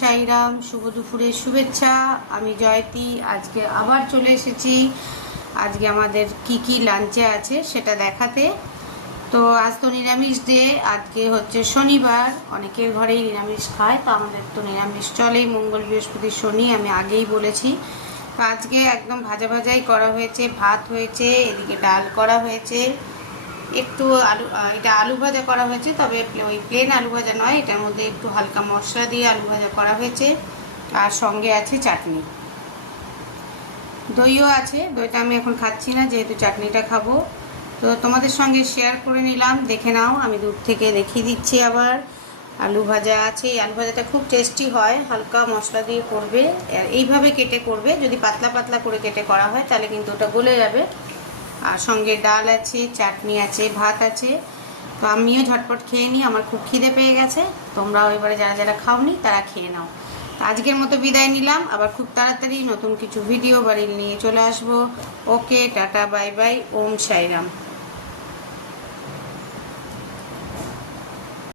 সাইরাম, শুভ দুপুরের শুভেচ্ছা। আমি জয়তী। আজকে আবার চলে এসেছি আজকে আমাদের কি লাঞ্চে আছে সেটা দেখাতে। তো আজ তো নিরামিষ ডে, আজকে হচ্ছে শনিবার, অনেকের ঘরেই নিরামিষ খায়, তো আমাদের তো নিরামিষ চলেই, মঙ্গল বৃহস্পতি শনি, আমি আগেই বলেছি। তো আজকে একদম ভাজা ভাজাই করা হয়েছে, ভাত হয়েছে, এদিকে ডাল করা হয়েছে, একটু আলু, এটা আলু ভাজা করা হয়েছে, তবে ওই প্লেন আলু ভাজা নয়, এটার মধ্যে একটু হালকা মশলা দিয়ে আলু ভাজা করা হয়েছে, আর সঙ্গে আছে চাটনি, দইও আছে। দইটা আমি এখন খাচ্ছি না, যেহেতু চাটনিটা খাবো। তো তোমাদের সঙ্গে শেয়ার করে নিলাম, দেখে নাও, আমি দূর থেকে দেখিয়ে দিচ্ছি। আবার আলু ভাজা আছে, এই আলু ভাজাটা খুব টেস্টি হয়, হালকা মশলা দিয়ে করবে, আর এইভাবে কেটে করবে। যদি পাতলা পাতলা করে কেটে করা হয় তাহলে কিন্তু ওটা গলে যাবে। আর সঙ্গে ডাল আছে, চাটনি আছে, ভাত আছে। তো আমিও ঝটপট খেয়ে নিই, আমার খুব খিদে পেয়ে গেছে। তোমরাও এবারে যারা যারা খাওনি তারা খেয়ে নাও। আজকের মতো বিদায় নিলাম, আবার খুব তাড়াতাড়ি নতুন কিছু ভিডিও বাড়ি নিয়ে চলে আসবো। ওকে, টাটা, বাই বাই, ওম সাইরাম।